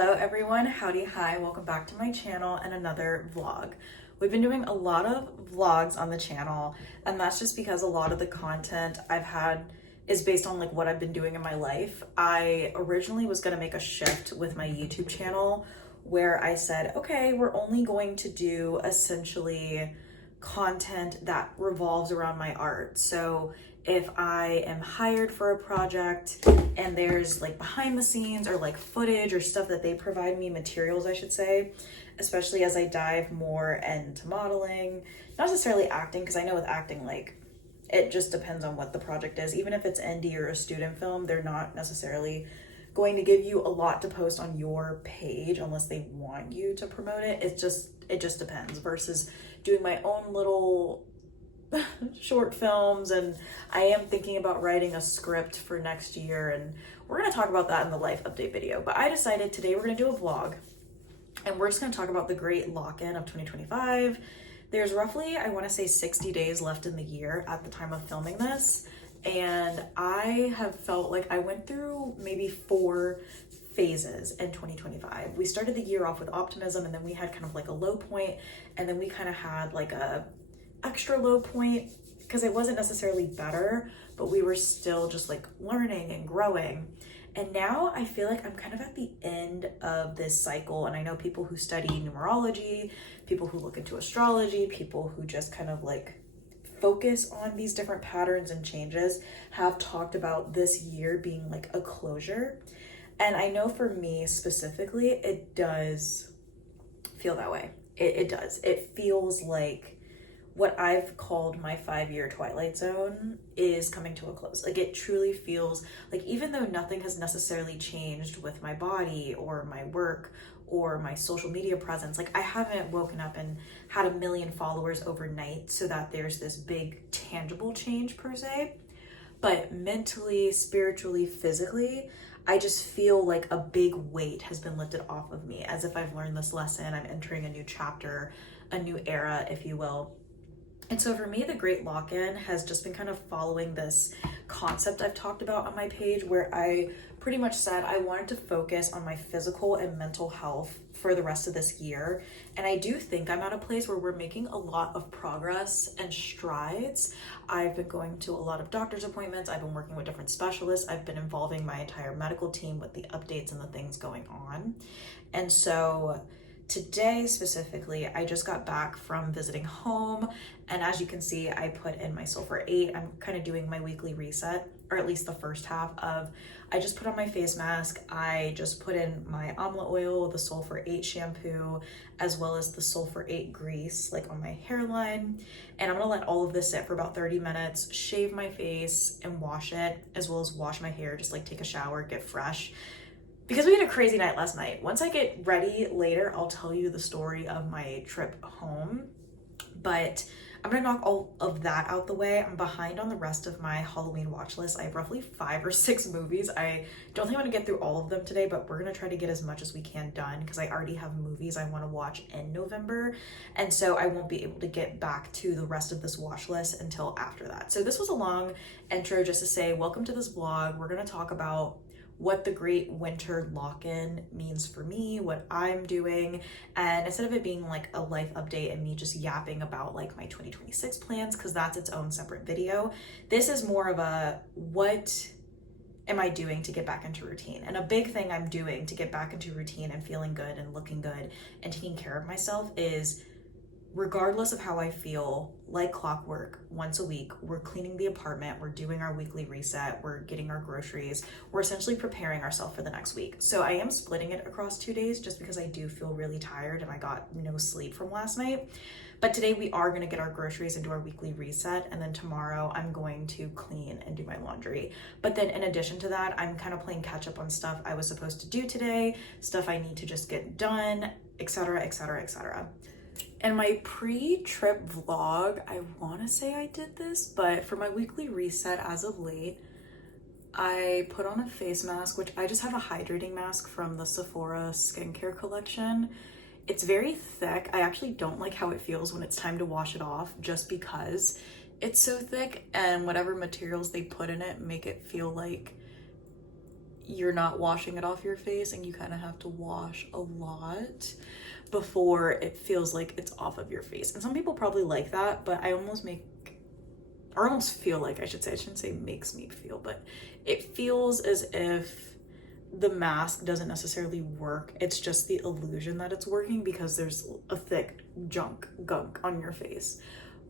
Hello everyone, howdy, hi, welcome back to my channel and another vlog. We've been doing a lot of vlogs on the channel, and that's just because a lot of the content I've had is based on like what I've been doing in my life. I originally was going to make a shift with my YouTube channel where I said, okay, we're only going to do essentially content that revolves around my art. So if I am hired for a project and there's like behind the scenes or like footage or stuff that they provide me, materials I should say, especially as I dive more into modeling, not necessarily acting, because I know with acting, like it just depends on what the project is. Even if it's indie or a student film, they're not necessarily going to give you a lot to post on your page unless they want you to promote it. It just depends, versus doing my own little short films. And I am thinking about writing a script for next year, and we're going to talk about that in the life update video. But I decided today we're going to do a vlog and we're just going to talk about the great lock-in of 2025. There's roughly, I want to say 60 days left in the year at the time of filming this, and I have felt like I went through maybe 4 phases in 2025. We started the year off with optimism, and then we had kind of like a low point, and then we kind of had like a extra low point because it wasn't necessarily better, but we were still just like learning and growing. And now I feel like I'm kind of at the end of this cycle. And I know people who study numerology, people who look into astrology, people who just kind of like focus on these different patterns and changes have talked about this year being like a closure. And I know for me specifically, it does feel that way. It does. It feels like what I've called my 5-year twilight zone is coming to a close. Like it truly feels like, even though nothing has necessarily changed with my body or my work or my social media presence, like I haven't woken up and had 1 million followers overnight so that there's this big tangible change per se. But mentally, spiritually, physically, I just feel like a big weight has been lifted off of me, as if I've learned this lesson. I'm entering a new chapter, a new era, if you will. And so for me, the great lock-in has just been kind of following this concept I've talked about on my page, where I pretty much said I wanted to focus on my physical and mental health for the rest of this year. And I do think I'm at a place where we're making a lot of progress and strides. I've been going to a lot of doctor's appointments. I've been working with different specialists. I've been involving my entire medical team with the updates and the things going on. And so today specifically, I just got back from visiting home, and as you can see, I put in my sulfur 8. I'm kind of doing my weekly reset, or at least the first half of, I just put on my face mask, I just put in my omelet oil, the sulfur 8 shampoo, as well as the sulfur 8 grease, like on my hairline. And I'm gonna let all of this sit for about 30 minutes, shave my face and wash it, as well as wash my hair, just like take a shower, get fresh. Because we had a crazy night last night. Once I get ready later, I'll tell you the story of my trip home. But I'm gonna knock all of that out the way. I'm behind on the rest of my Halloween watch list. I have roughly 5 or 6 movies. I don't think I'm gonna get through all of them today, but we're gonna try to get as much as we can done, because I already have movies I wanna watch in November. And so I won't be able to get back to the rest of this watch list until after that. So this was a long intro just to say, welcome to this vlog. We're gonna talk about what the great winter lock-in means for me, what I'm doing. And instead of it being like a life update and me just yapping about like my 2026 plans, because that's its own separate video, this is more of a, what am I doing to get back into routine? And a big thing I'm doing to get back into routine and feeling good and looking good and taking care of myself is, regardless of how I feel, like clockwork, once a week, we're cleaning the apartment, we're doing our weekly reset, we're getting our groceries, we're essentially preparing ourselves for the next week. So I am splitting it across 2 days just because I do feel really tired and I got no sleep from last night. But today we are gonna get our groceries and do our weekly reset, and then tomorrow I'm going to clean and do my laundry. But then in addition to that, I'm kind of playing catch up on stuff I was supposed to do today, stuff I need to just get done, etc., etc., etc. In my pre-trip vlog, I want to say I did this, but for my weekly reset as of late, I put on a face mask, which I just have a hydrating mask from the Sephora skincare collection. It's very thick. I actually don't like how it feels when it's time to wash it off, just because it's so thick, and whatever materials they put in it make it feel like you're not washing it off your face and you kind of have to wash a lot before it feels like it's off of your face. And some people probably like that, but I almost feel like, I shouldn't say makes me feel, but it feels as if the mask doesn't necessarily work. It's just the illusion that it's working because there's a thick gunk on your face.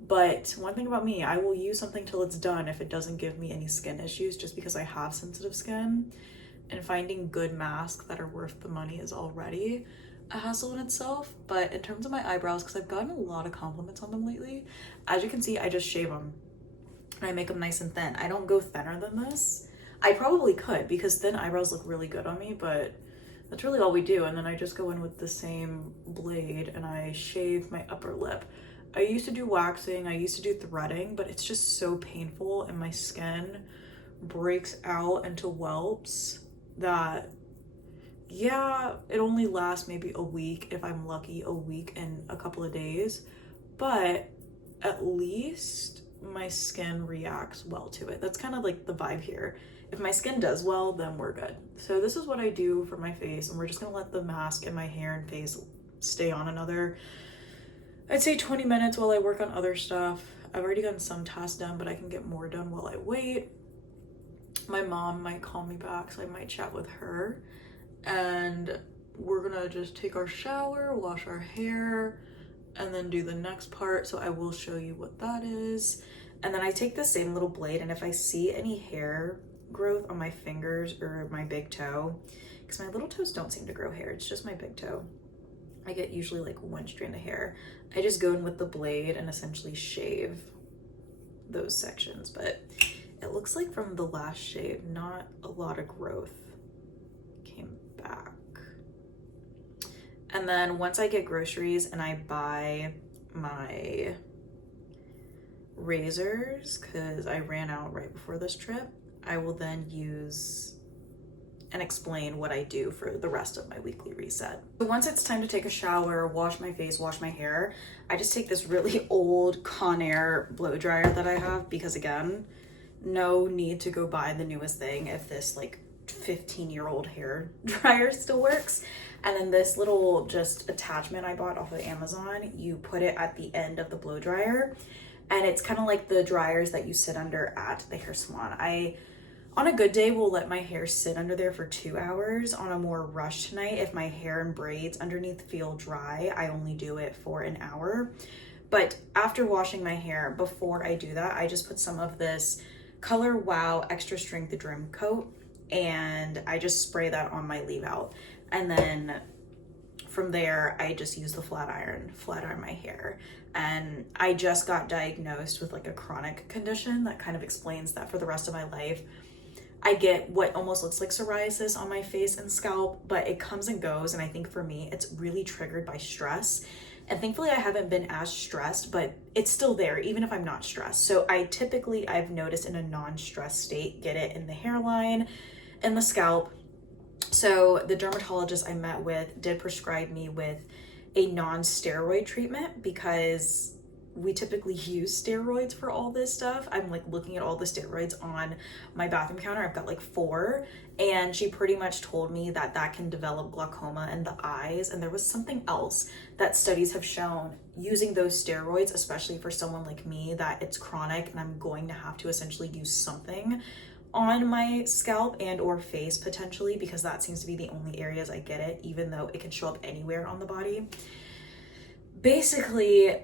But one thing about me, I will use something till it's done if it doesn't give me any skin issues, just because I have sensitive skin. And finding good masks that are worth the money is already a hassle in itself. But in terms of my eyebrows, because I've gotten a lot of compliments on them lately, as you can see, I just shave them and I make them nice and thin. I don't go thinner than this. I probably could, because thin eyebrows look really good on me, but that's really all we do. And then I just go in with the same blade and I shave my upper lip. I used to do waxing, I used to do threading, but it's just so painful and my skin breaks out into whelps that, yeah, it only lasts maybe a week, if I'm lucky, a week and a couple of days, but at least my skin reacts well to it. That's kind of like the vibe here. If my skin does well, then we're good. So this is what I do for my face, and we're just gonna let the mask and my hair and face stay on another, I'd say 20 minutes while I work on other stuff. I've already gotten some tasks done, but I can get more done while I wait. My mom might call me back, so I might chat with her. And we're gonna just take our shower, wash our hair, and then do the next part. So I will show you what that is. And then I take the same little blade, and if I see any hair growth on my fingers or my big toe, because my little toes don't seem to grow hair, it's just my big toe. I get usually like one strand of hair. I just go in with the blade and essentially shave those sections, but it looks like from the last shave, not a lot of growth came back. And then once I get groceries and I buy my razors, because I ran out right before this trip, I will then use and explain what I do for the rest of my weekly reset. So once it's time to take a shower, wash my face, wash my hair, I just take this really old Conair blow dryer that I have, because again, no need to go buy the newest thing if this like 15-year-old hair dryer still works. And then this little just attachment I bought off of Amazon, you put it at the end of the blow dryer, and it's kind of like the dryers that you sit under at the hair salon. On a good day, will let my hair sit under there for 2 hours. On a more rushed night, if my hair and braids underneath feel dry, I only do it for an hour. But after washing my hair, before I do that, I just put some of this Color Wow Extra Strength Trim Coat, and I just spray that on my leave out. And then from there, I just use the flat iron my hair. And I just got diagnosed with like a chronic condition that kind of explains that for the rest of my life, I get what almost looks like psoriasis on my face and scalp, but it comes and goes. And I think for me, it's really triggered by stress. And thankfully I haven't been as stressed, but it's still there even if I'm not stressed. So I've noticed in a non-stress state, get it in the hairline and the scalp. So the dermatologist I met with did prescribe me with a non-steroid treatment, because we typically use steroids for all this stuff. I'm like looking at all the steroids on my bathroom counter. I've got like 4, and she pretty much told me that that can develop glaucoma in the eyes. And there was something else that studies have shown using those steroids, especially for someone like me, that it's chronic and I'm going to have to essentially do something on my scalp and or face potentially, because that seems to be the only areas I get it, even though it can show up anywhere on the body. Basically,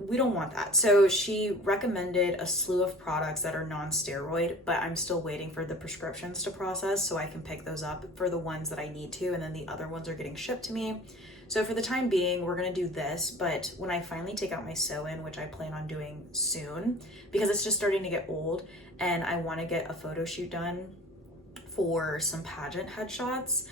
we don't want that. So she recommended a slew of products that are non-steroid, but I'm still waiting for the prescriptions to process so I can pick those up for the ones that I need to, and then the other ones are getting shipped to me. So for the time being, we're gonna do this, but when I finally take out my sew-in, which I plan on doing soon, because it's just starting to get old, and I wanna get a photo shoot done for some pageant headshots,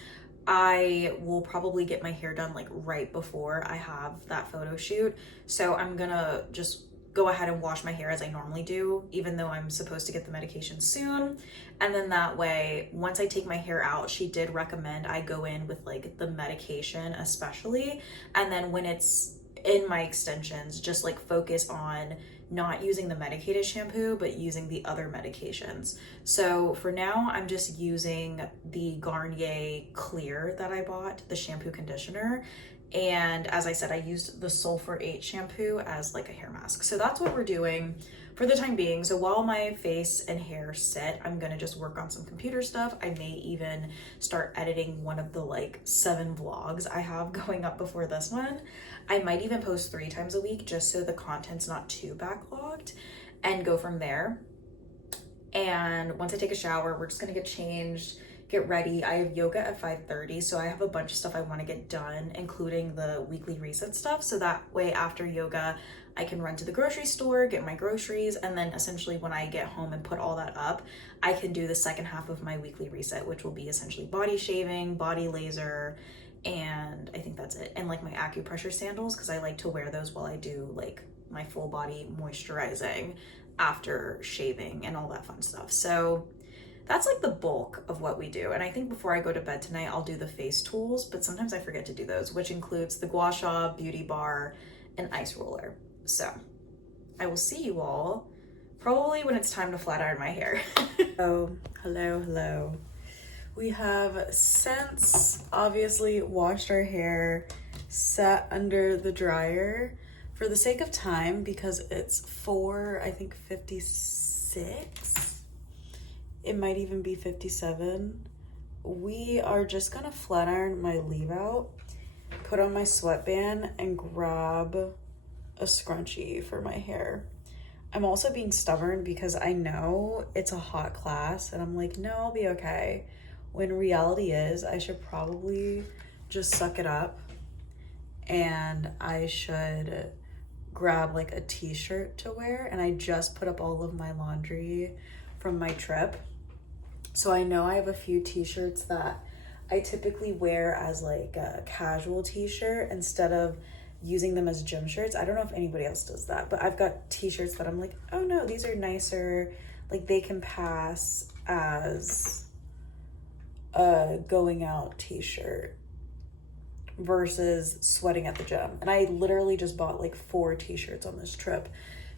I will probably get my hair done like right before I have that photo shoot. So I'm gonna just go ahead and wash my hair as I normally do, even though I'm supposed to get the medication soon. And then that way, once I take my hair out, she did recommend I go in with like the medication especially. And then when it's in my extensions, just like focus on not using the medicated shampoo, but using the other medications. So for now, I'm just using the Garnier Clear that I bought, the shampoo conditioner. And as I said, I used the Sulfur 8 shampoo as like a hair mask. So that's what we're doing for the time being. So while my face and hair sit, I'm gonna just work on some computer stuff. I may even start editing one of the like 7 vlogs I have going up before this one. I might even post 3 times a week just so the content's not too backlogged, and go from there. And once I take a shower, we're just gonna get changed, get ready. I have yoga at 5:30, so I have a bunch of stuff I want to get done, including the weekly reset stuff. So that way after yoga, I can run to the grocery store, get my groceries, and then essentially when I get home and put all that up, I can do the second half of my weekly reset, which will be essentially body shaving, body laser, and I think that's it. And like my acupressure sandals, because I like to wear those while I do like my full body moisturizing after shaving and all that fun stuff. So that's like the bulk of what we do. And I think before I go to bed tonight, I'll do the face tools, but sometimes I forget to do those, which includes the gua sha, beauty bar, and ice roller. So I will see you all probably when it's time to flat iron my hair. Oh, hello. We have since obviously washed our hair, sat under the dryer for the sake of time, because it's 4:56. It might even be 57. We are just gonna flat iron my leave out, put on my sweatband, and grab a scrunchie for my hair. I'm also being stubborn because I know it's a hot class and I'm like, no, I'll be okay. When reality is, I should probably just suck it up and I should grab like a t-shirt to wear. And I just put up all of my laundry from my trip. So I know I have a few t-shirts that I typically wear as like a casual t-shirt instead of using them as gym shirts. I don't know if anybody else does that, but I've got t-shirts that I'm like, oh no, these are nicer. Like they can pass as a going out t-shirt versus sweating at the gym. And I literally just bought like 4 t-shirts on this trip,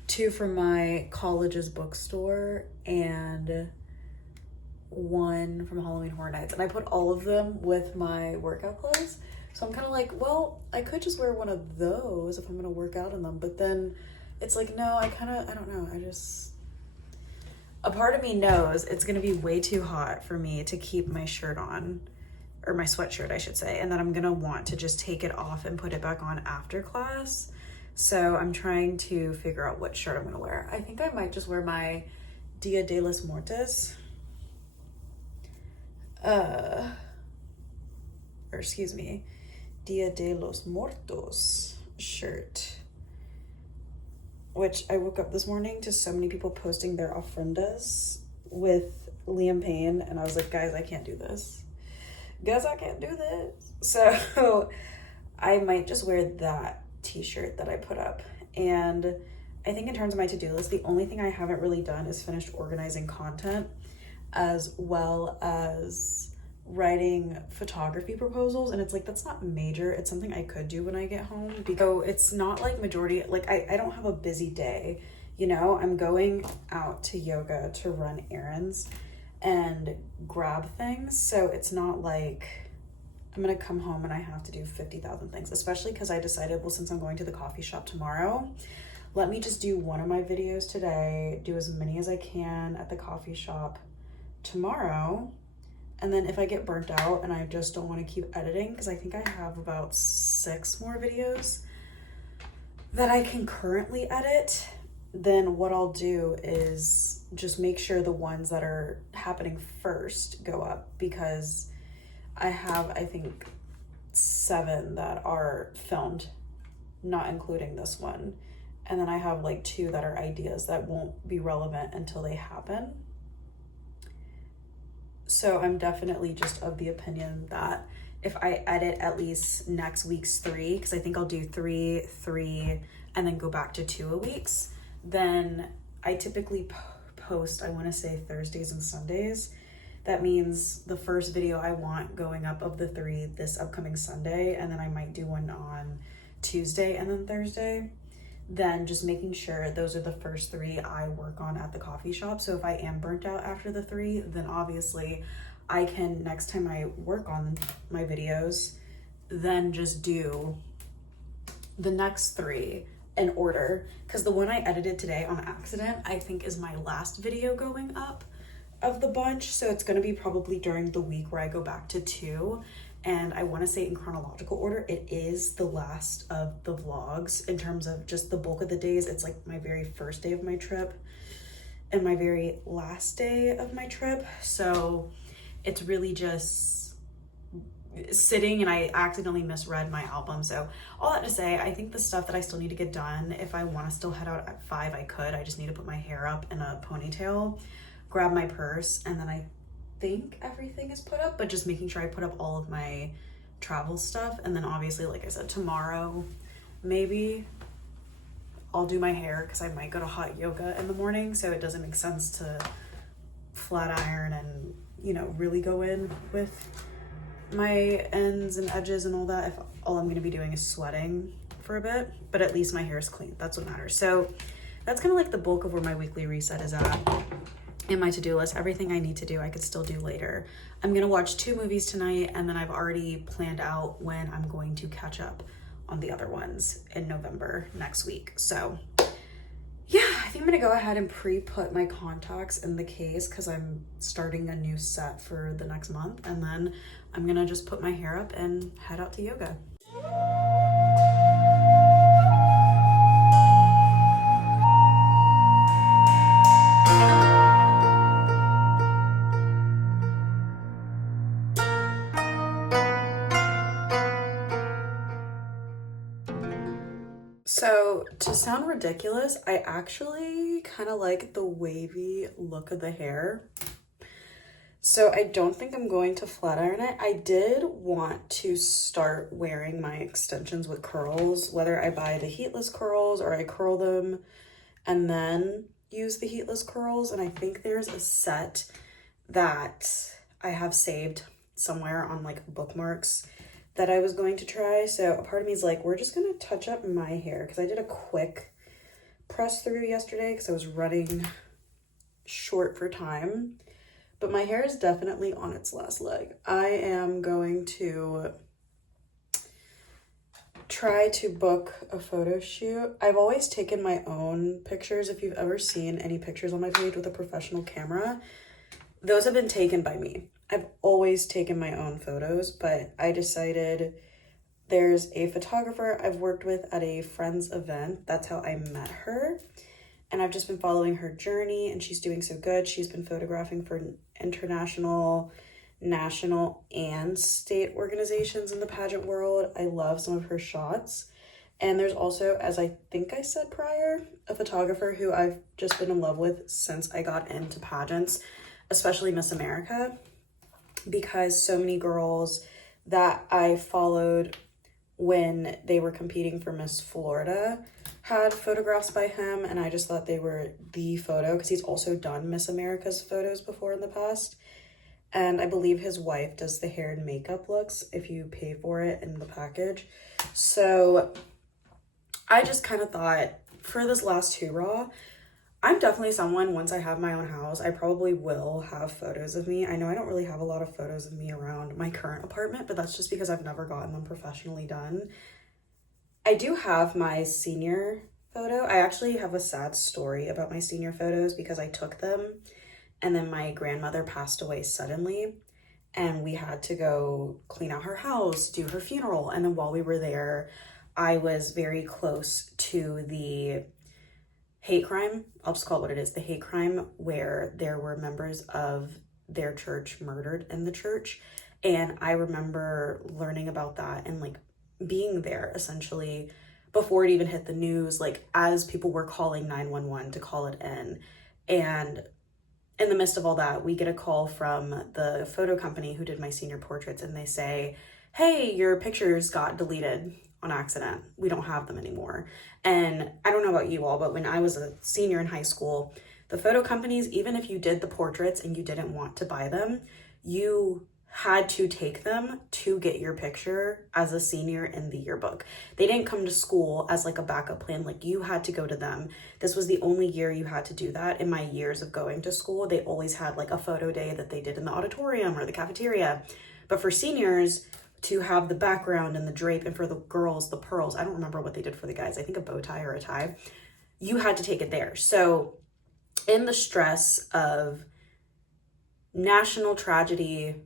2 from my college's bookstore and 1 from Halloween Horror Nights. And I put all of them with my workout clothes. So I'm kind of like, well, I could just wear one of those if I'm going to work out in them. But then it's like, no, I don't know. A part of me knows it's going to be way too hot for me to keep my shirt on, or my sweatshirt, I should say. And then I'm going to want to just take it off and put it back on after class. So I'm trying to figure out what shirt I'm going to wear. I think I might just wear my Dia de los Muertos. Dia de los Muertos shirt, which I woke up this morning to so many people posting their ofrendas with Liam Payne, and I was like, guys, I can't do this. So I might just wear that t-shirt that I put up. And I think in terms of my to-do list, the only thing I haven't really done is finished organizing content, as well as writing photography proposals. And it's like, that's not major. It's something I could do when I get home, because it's not like majority, like I don't have a busy day, you know. I'm going out to yoga to run errands and grab things, so it's not like I'm gonna come home and I have to do 50,000 things, especially because I decided, well, since I'm going to the coffee shop tomorrow, let me just do one of my videos today, do as many as I can at the coffee shop tomorrow. And then if I get burnt out and I just don't want to keep editing, because I think I have about 6 more videos that I can currently edit, then what I'll do is just make sure the ones that are happening first go up, because I have, I think, 7 that are filmed, not including this one. And then I have like 2 that are ideas that won't be relevant until they happen. So I'm definitely just of the opinion that if I edit at least next week's 3, because I think I'll do 3, and then go back to 2 a weeks, then I typically post, I want to say Thursdays and Sundays. That means the first video I want going up of the 3 this upcoming Sunday, and then I might do one on Tuesday and then Thursday, then just making sure those are the first 3 I work on at the coffee shop. So if I am burnt out after the 3, then obviously I can, next time I work on my videos, then just do the next 3 in order. Because the one I edited today on accident, I think is my last video going up of the bunch. So it's going to be probably during the week where I go back to 2. And I want to say in chronological order, it is the last of the vlogs in terms of just the bulk of the days. It's like my very first day of my trip and my very last day of my trip. So it's really just sitting, and I accidentally misread my album. So all that to say, I think the stuff that I still need to get done, if I want to still head out at 5, I could. I just need to put my hair up in a ponytail, grab my purse, and then I think everything is put up, but just making sure I put up all of my travel stuff. And then obviously, like I said, tomorrow maybe I'll do my hair because I might go to hot yoga in the morning, so it doesn't make sense to flat iron and, you know, really go in with my ends and edges and all that if all I'm going to be doing is sweating for a bit. But at least my hair is clean. That's what matters. So that's kind of like the bulk of where my weekly reset is at in my to-do list. Everything I need to do I could still do later. I'm gonna watch 2 movies tonight, and then I've already planned out when I'm going to catch up on the other ones in November next week. So yeah, I think I'm gonna go ahead and pre-put my contacts in the case because I'm starting a new set for the next month, and then I'm gonna just put my hair up and head out to yoga. So to sound ridiculous, I actually kind of like the wavy look of the hair. So I don't think I'm going to flat iron it. I did want to start wearing my extensions with curls, whether I buy the heatless curls or I curl them and then use the heatless curls. And I think there's a set that I have saved somewhere on like bookmarks that I was going to try. So a part of me is like, we're just gonna touch up my hair because I did a quick press through yesterday because I was running short for time. But my hair is definitely on its last leg. I am going to try to book a photo shoot. I've always taken my own pictures. If you've ever seen any pictures on my page with a professional camera, those have been taken by me. I've always taken my own photos, but I decided there's a photographer I've worked with at a friend's event. That's how I met her. And I've just been following her journey, and she's doing so good. She's been photographing for international, national, and state organizations in the pageant world. I love some of her shots. And there's also, as I think I said prior, a photographer who I've just been in love with since I got into pageants, especially Miss America, because so many girls that I followed when they were competing for Miss Florida had photographs by him, and I just thought they were the photo because he's also done Miss America's photos before in the past. And I believe his wife does the hair and makeup looks if you pay for it in the package. So I just kind of thought for this last hurrah, I'm definitely someone, once I have my own house, I probably will have photos of me. I know I don't really have a lot of photos of me around my current apartment, but that's just because I've never gotten them professionally done. I do have my senior photo. I actually have a sad story about my senior photos because I took them and then my grandmother passed away suddenly and we had to go clean out her house, do her funeral. And then while we were there, I was very close to the hate crime. I'll just call it what it is, the hate crime, where there were members of their church murdered in the church. And I remember learning about that and like being there essentially before it even hit the news, like as people were calling 911 to call it in. And in the midst of all that, we get a call from the photo company who did my senior portraits, and they say, hey, your pictures got deleted on accident. We don't have them anymore. And I don't know about you all, but when I was a senior in high school, the photo companies, even if you did the portraits and you didn't want to buy them, you had to take them to get your picture as a senior in the yearbook. They didn't come to school as like a backup plan. Like, you had to go to them. This was the only year you had to do that. In my years of going to school, they always had like a photo day that they did in the auditorium or the cafeteria. But for seniors, to have the background and the drape, and for the girls, the pearls, I don't remember what they did for the guys, I think a bow tie or a tie, you had to take it there. So in the stress of national tragedy,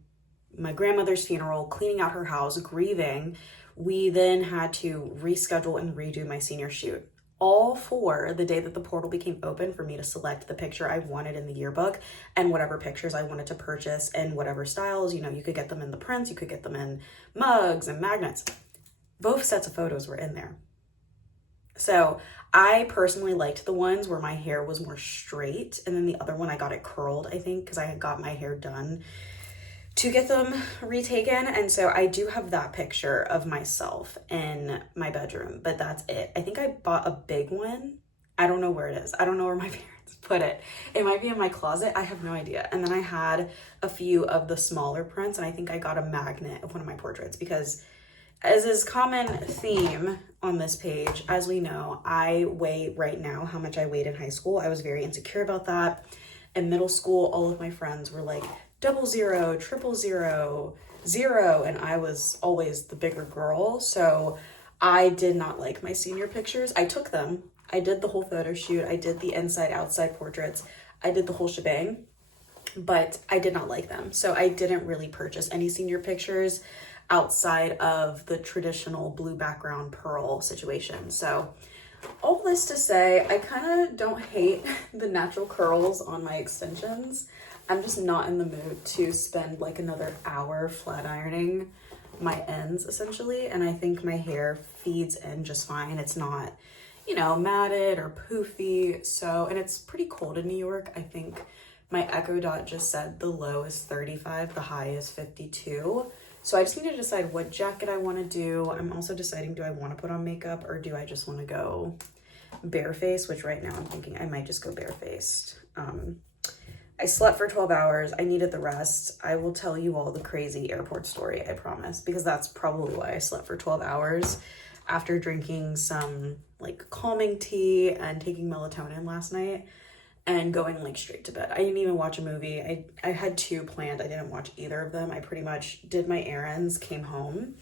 my grandmother's funeral, cleaning out her house, grieving, we then had to reschedule and redo my senior shoot, all for the day that the portal became open for me to select the picture I wanted in the yearbook and whatever pictures I wanted to purchase and whatever styles. You know, you could get them in the prints, you could get them in mugs and magnets. Both sets of photos were in there. So I personally liked the ones where my hair was more straight, and then the other one I got it curled, I think, because I had got my hair done to get them retaken. And so I do have that picture of myself in my bedroom, but that's it. I think I bought a big one. I don't know where it is. I don't know where my parents put it. It might be in my closet. I have no idea. And then I had a few of the smaller prints, and I think I got a magnet of one of my portraits because, as is common theme on this page, as we know, I weigh right now how much I weighed in high school. I was very insecure about that. In middle school, all of my friends were like 00, 000, 0, and I was always the bigger girl. So I did not like my senior pictures. I took them. I did the whole photo shoot. I did the inside outside portraits. I did the whole shebang, but I did not like them. So I didn't really purchase any senior pictures outside of the traditional blue background pearl situation. So all this to say, I kind of don't hate the natural curls on my extensions. I'm just not in the mood to spend like another hour flat ironing my ends essentially. And I think my hair feeds in just fine. It's not, you know, matted or poofy. So, and it's pretty cold in New York. I think my Echo Dot just said the low is 35, the high is 52. So I just need to decide what jacket I want to do. I'm also deciding, do I want to put on makeup or do I just want to go barefaced, which right now I'm thinking I might just go barefaced. I slept for 12 hours. I needed the rest. I will tell you all the crazy airport story, I promise, because that's probably why I slept for 12 hours after drinking some like calming tea and taking melatonin last night and going like straight to bed. I didn't even watch a movie. I had two planned. I didn't watch either of them. I pretty much did my errands, came home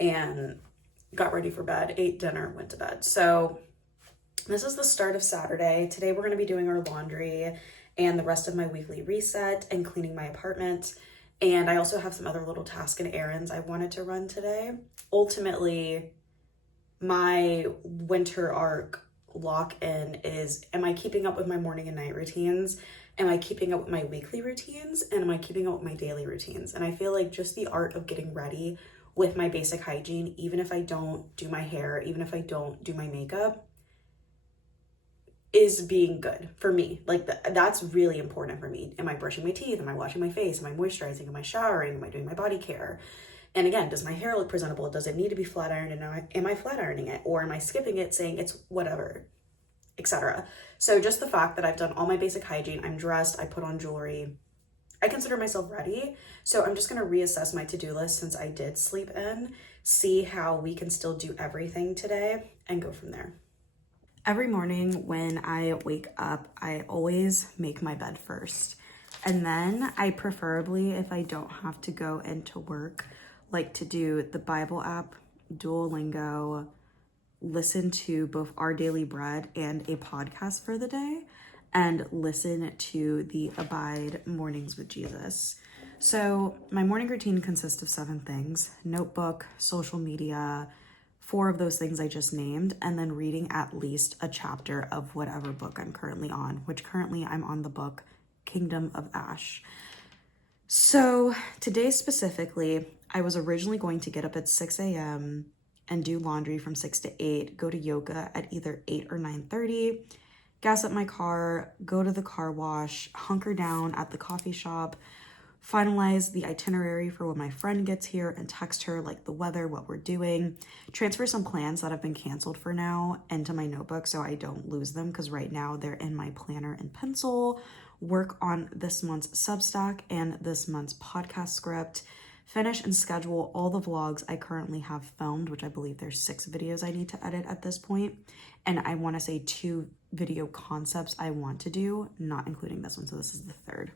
and got ready for bed, ate dinner, went to bed. So this is the start of Saturday. Today we're going to be doing our laundry and the rest of my weekly reset and cleaning my apartment. And I also have some other little tasks and errands I wanted to run today. Ultimately, my winter arc lock-in is, am I keeping up with my morning and night routines? Am I keeping up with my weekly routines? And am I keeping up with my daily routines? And I feel like just the art of getting ready with my basic hygiene, even if I don't do my hair, even if I don't do my makeup, is being good for me. Like that's really important for me. Am I brushing my teeth? Am I washing my face? Am I moisturizing? Am I showering? Am I doing my body care? And again, does my hair look presentable? Does it need to be flat ironed? And am I flat ironing it? Or am I skipping it saying it's whatever, etc. So just the fact that I've done all my basic hygiene, I'm dressed, I put on jewelry, I consider myself ready. So I'm just gonna reassess my to-do list since I did sleep in, see how we can still do everything today and go from there. Every morning when I wake up, I always make my bed first. And then I preferably, if I don't have to go into work, like to do the Bible app, Duolingo, listen to both Our Daily Bread and a podcast for the day, and listen to the Abide Mornings with Jesus. So my morning routine consists of 7 things: notebook, social media, 4 of those things I just named, and then reading at least a chapter of whatever book I'm currently on, which currently I'm on the book Kingdom of Ash. So today specifically, I was originally going to get up at 6 a.m. and do laundry from 6 to 8, go to yoga at either 8 or 9:30, gas up my car, go to the car wash, hunker down at the coffee shop, finalize the itinerary for when my friend gets here and text her like the weather, what we're doing, transfer some plans that have been canceled for now into my notebook so I don't lose them, because right now they're in my planner and pencil work on this month's Substack and this month's podcast script, finish and schedule all the vlogs I currently have filmed, which I believe there's 6 videos I need to edit at this point. And I want to say 2 video concepts I want to do, not including this one. So this is the 3rd.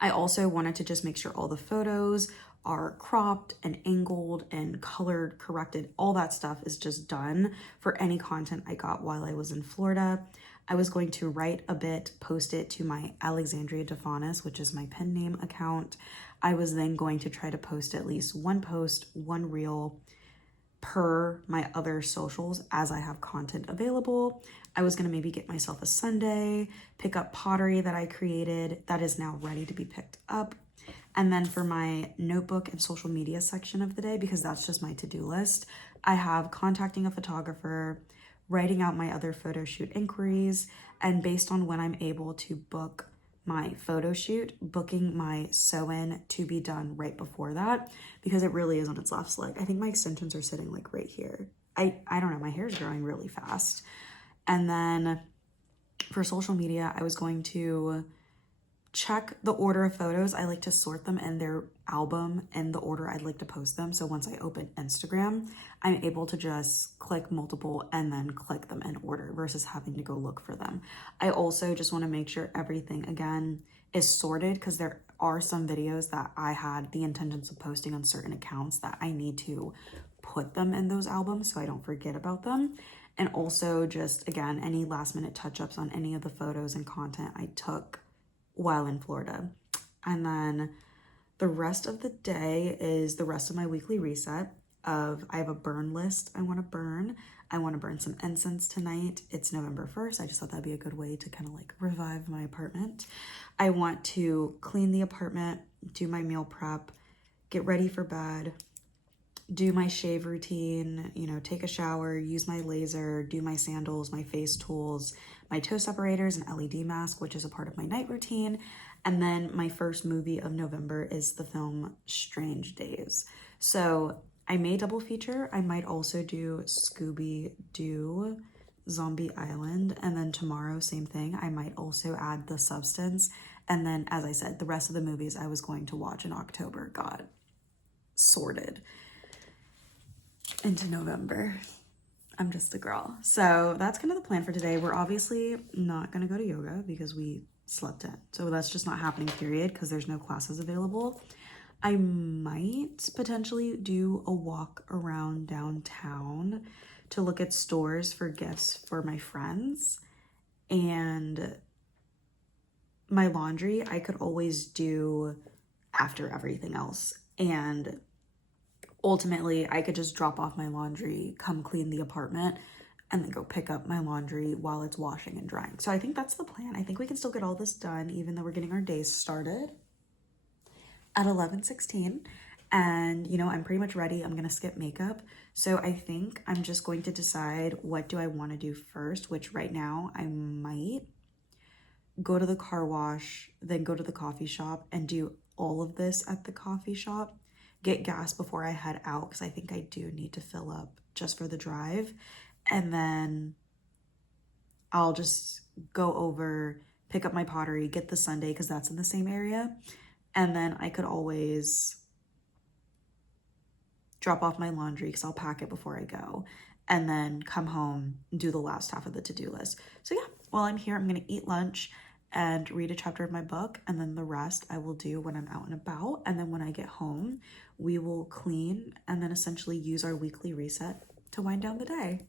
I also wanted to just make sure all the photos are cropped and angled and colored, corrected. All that stuff is just done for any content I got while I was in Florida. I was going to write a bit, post it to my Alexandria Defanis, which is my pen name account. I was then going to try to post at least 1 post, 1 reel per my other socials as I have content available. I was going to maybe get myself a sundae, pick up pottery that I created that is now ready to be picked up. And then for my notebook and social media section of the day, because that's just my to-do list, I have contacting a photographer, writing out my other photo shoot inquiries, and based on when I'm able to book my photo shoot, booking my sew-in to be done right before that, because it really is on its last leg. I think my extensions are sitting like right here. I don't know, my hair is growing really fast. And then for social media, I was going to check the order of photos. I like to sort them in their album in the order I'd like to post them. So once I open Instagram, I'm able to just click multiple and then click them in order versus having to go look for them. I also just want to make sure everything again is sorted, because there are some videos that I had the intentions of posting on certain accounts that I need to put them in those albums so I don't forget about them. And also just again, any last minute touch-ups on any of the photos and content I took while in Florida. And then the rest of the day is the rest of my weekly reset of, I have a burn list I want to burn. I want to burn some incense tonight. It's November 1st. I just thought that'd be a good way to kind of like revive my apartment. I want to clean the apartment, do my meal prep, get ready for bed, do my shave routine, you know, take a shower, use my laser, do my sandals, my face tools, my toe separators, and LED mask, which is a part of my night routine. And then my first movie of November is the film Strange Days. So I may double feature. I might also do Scooby-Doo, Zombie Island, and then tomorrow, same thing. I might also add The Substance. And then, as I said, the rest of the movies I was going to watch in October got sorted into November. I'm just a girl. So that's kind of the plan for today. We're obviously not going to go to yoga because we slept in. So that's just not happening, period, because there's no classes available. I might potentially do a walk around downtown to look at stores for gifts for my friends. And my laundry, I could always do after everything else. And ultimately, I could just drop off my laundry, come clean the apartment, and then go pick up my laundry while it's washing and drying. So I think that's the plan. I think we can still get all this done, even though we're getting our days started at 11:16. And, you know, I'm pretty much ready. I'm going to skip makeup. So I think I'm just going to decide what do I want to do first, which right now I might go to the car wash, then go to the coffee shop and do all of this at the coffee shop. Get gas before I head out, because I think I do need to fill up just for the drive. And then I'll just go over, pick up my pottery, get the sundae because that's in the same area. And then I could always drop off my laundry because I'll pack it before I go. And then come home and do the last half of the to-do list. So yeah, while I'm here, I'm going to eat lunch and read a chapter of my book, and then the rest I will do when I'm out and about. And then when I get home, we will clean and then essentially use our weekly reset to wind down the day.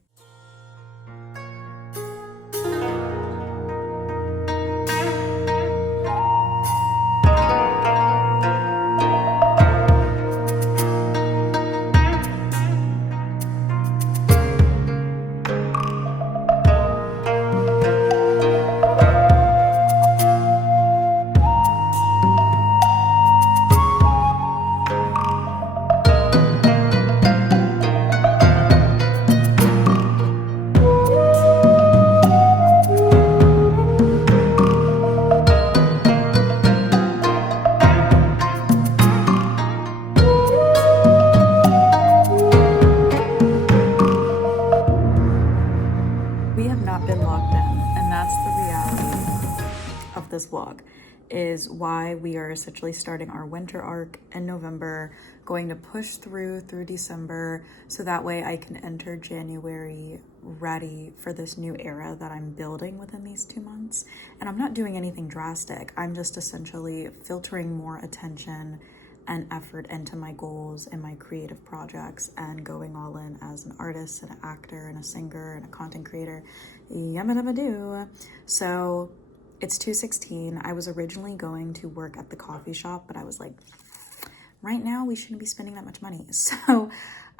this vlog is why we are essentially starting our winter arc in November, going to push through December, so that way I can enter January ready for this new era that I'm building within these 2 months. And I'm not doing anything drastic. I'm just essentially filtering more attention and effort into my goals and my creative projects and going all in as an artist and an actor and a singer and a content creator. Yabba dabba do. So it's 2:16. I was originally going to work at the coffee shop, but I was like, right now we shouldn't be spending that much money. So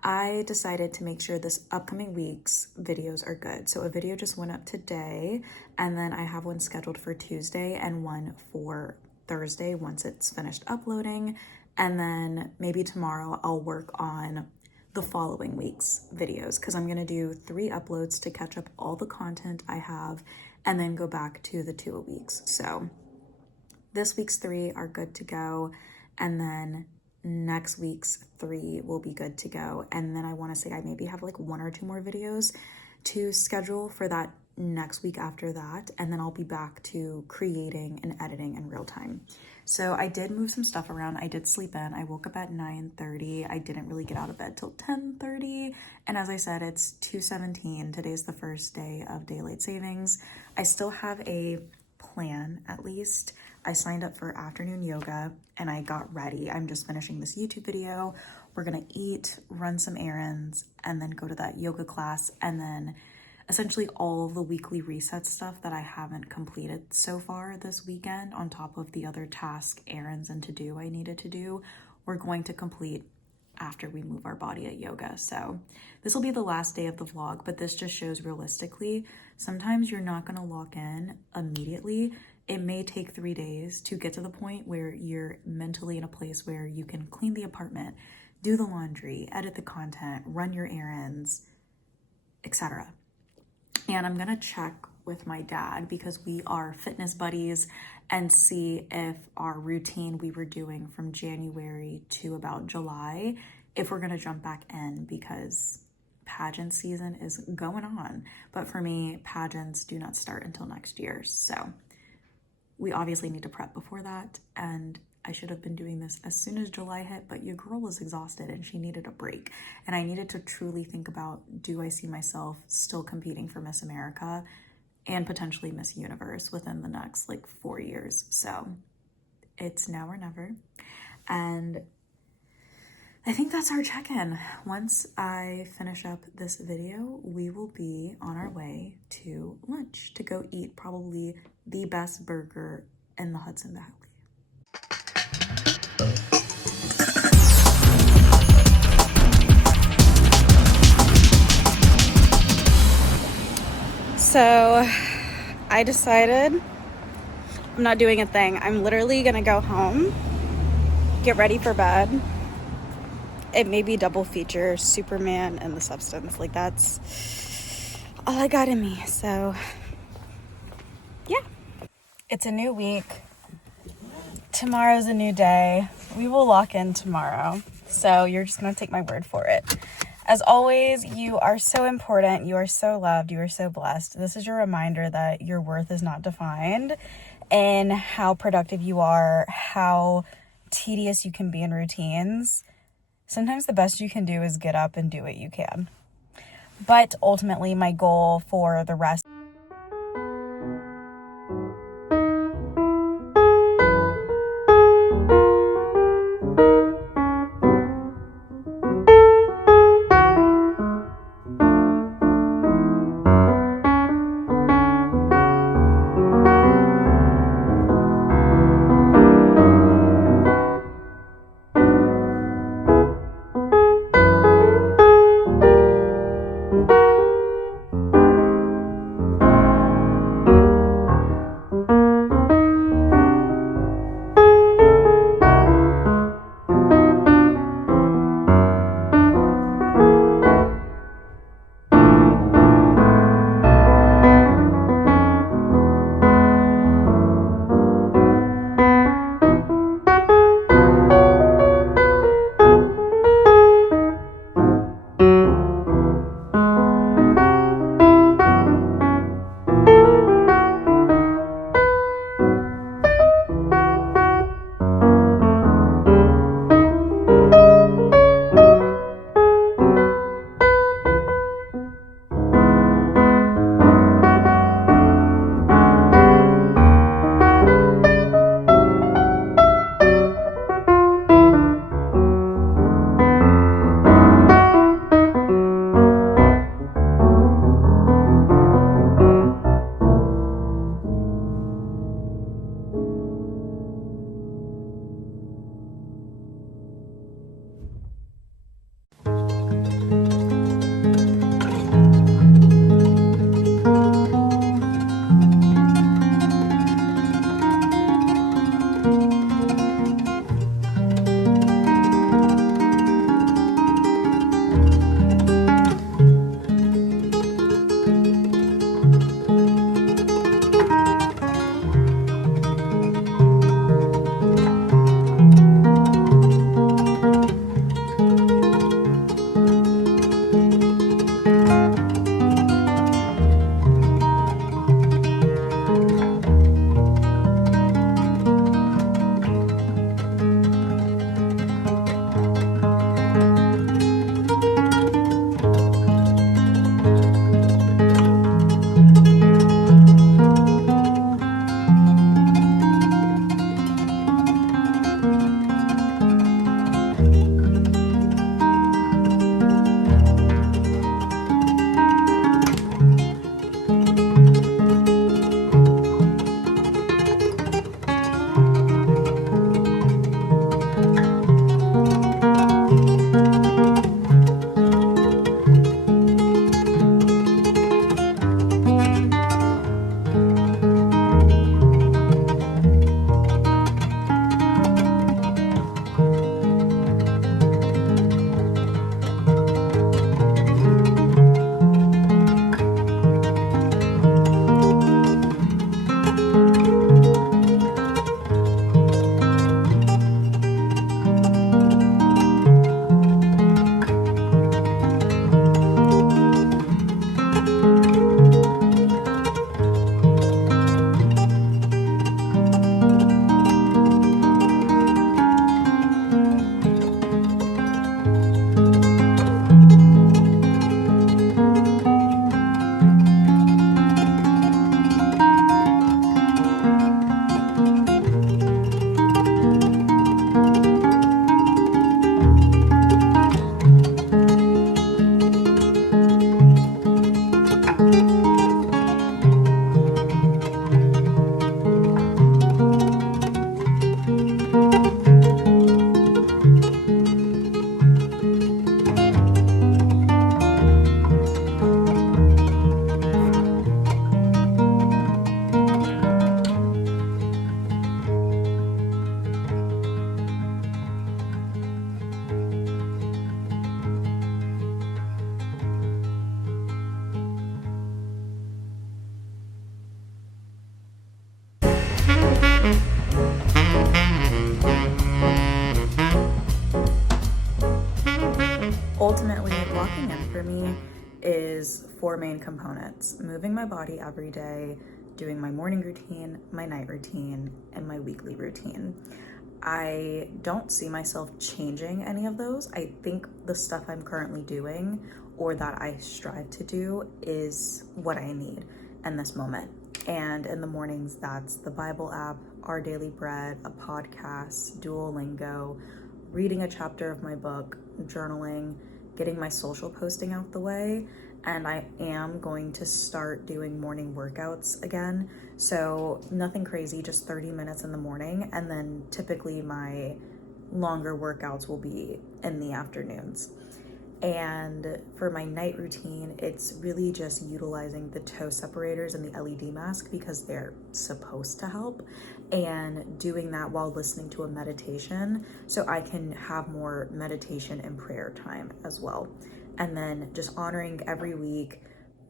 I decided to make sure this upcoming week's videos are good. So a video just went up today, and then I have one scheduled for Tuesday and one for Thursday once it's finished uploading. And then maybe tomorrow I'll work on the following week's videos, because I'm gonna do 3 uploads to catch up all the content I have and then go back to the 2 a weeks. So this week's 3 are good to go, and then next week's 3 will be good to go. And then I want to say I maybe have like 1 or 2 more videos to schedule for that next week after that, and then I'll be back to creating and editing in real time. So I did move some stuff around. I did sleep in. I woke up at 9:30. I didn't really get out of bed till 10:30. And as I said, it's 2:17. Today's the first day of daylight savings. I still have a plan, at least. I signed up for afternoon yoga and I got ready. I'm just finishing this YouTube video. We're gonna eat, run some errands, and then go to that yoga class, and then essentially all the weekly reset stuff that I haven't completed so far this weekend, on top of the other task, errands, and to-do I needed to do, we're going to complete after we move our body at yoga. So this will be the last day of the vlog, but this just shows realistically, sometimes you're not gonna lock in immediately. It may take 3 days to get to the point where you're mentally in a place where you can clean the apartment, do the laundry, edit the content, run your errands, etc. And I'm gonna check with my dad, because we are fitness buddies, and see if our routine we were doing from January to about July, if we're gonna jump back in, because pageant season is going on. But for me, pageants do not start until next year. So we obviously need to prep before that. And I should have been doing this as soon as July hit, but your girl was exhausted and she needed a break. And I needed to truly think about, do I see myself still competing for Miss America and potentially Miss Universe within the next like 4 years? So it's now or never. And I think that's our check-in. Once I finish up this video, we will be on our way to lunch to go eat probably the best burger in the Hudson Valley. So I decided I'm not doing a thing. I'm literally gonna go home, get ready for bed. It may be double feature, Superman and The Substance. Like, that's all I got in me. So yeah, it's a new week. Tomorrow's a new day. We will lock in tomorrow. So you're just gonna take my word for it. As always, you are so important. You are so loved. You are so blessed. This is your reminder that your worth is not defined in how productive you are, how tedious you can be in routines. Sometimes the best you can do is get up and do what you can. But ultimately, my goal for the rest for me is 4 main components: moving my body every day, doing my morning routine, my night routine, and my weekly routine. I don't see myself changing any of those. I think the stuff I'm currently doing or that I strive to do is what I need in this moment. And in the mornings, that's the Bible app, Our Daily Bread, a podcast, Duolingo, reading a chapter of my book, journaling, getting my social posting out the way. And I am going to start doing morning workouts again. So nothing crazy, just 30 minutes in the morning. And then typically my longer workouts will be in the afternoons. And for my night routine, it's really just utilizing the toe separators and the LED mask because they're supposed to help, and doing that while listening to a meditation so I can have more meditation and prayer time as well. And then just honoring every week,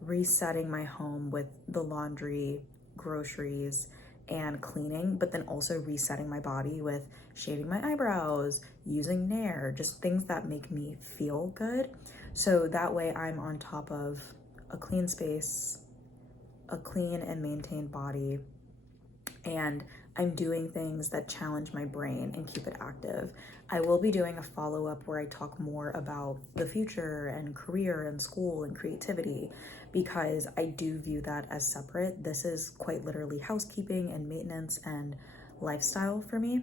resetting my home with the laundry, groceries, and cleaning, but then also resetting my body with shaving my eyebrows, using Nair, just things that make me feel good. So that way I'm on top of a clean space, a clean and maintained body, and I'm doing things that challenge my brain and keep it active. I will be doing a follow-up where I talk more about the future and career and school and creativity, because I do view that as separate. This is quite literally housekeeping and maintenance and lifestyle for me.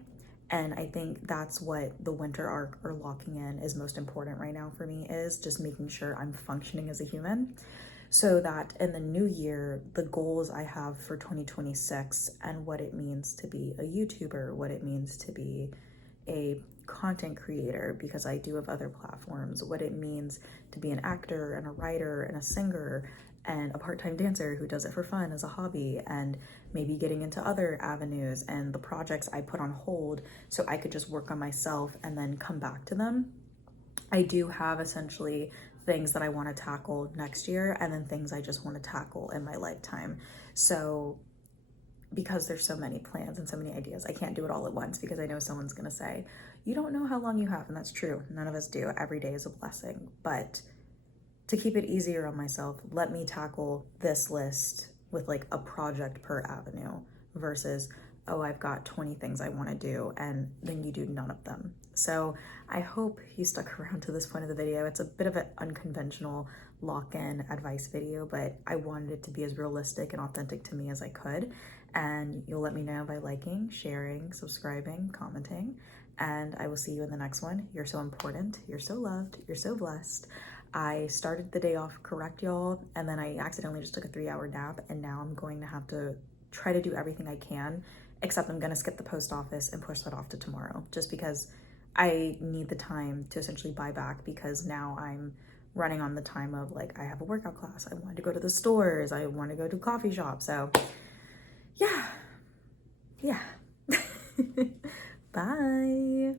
And I think that's what the winter arc or locking in is most important right now for me, is just making sure I'm functioning as a human, so that in the new year, the goals I have for 2026 and what it means to be a YouTuber, what it means to be a content creator, because I do have other platforms, what it means to be an actor and a writer and a singer and a part-time dancer who does it for fun as a hobby, and maybe getting into other avenues, and the projects I put on hold so I could just work on myself and then come back to them. I do have essentially things that I want to tackle next year, and then things I just want to tackle in my lifetime. So because there's so many plans and so many ideas, I can't do it all at once, because I know someone's going to say, you don't know how long you have. And that's true. None of us do. Every day is a blessing. But to keep it easier on myself, let me tackle this list with like a project per avenue versus, oh, I've got 20 things I want to do, and then you do none of them. So I hope you stuck around to this point of the video. It's a bit of an unconventional lock-in advice video, but I wanted it to be as realistic and authentic to me as I could. And you'll let me know by liking, sharing, subscribing, commenting, and I will see you in the next one. You're so important. You're so loved. You're so blessed. I started the day off correct, y'all, and then I accidentally just took a 3-hour nap, and now I'm going to have to try to do everything I can, except I'm gonna skip the post office and push that off to tomorrow, just because I need the time to essentially buy back, because now I'm running on the time of like, I have a workout class, I wanted to go to the stores, I want to go to coffee shop. So yeah. Bye.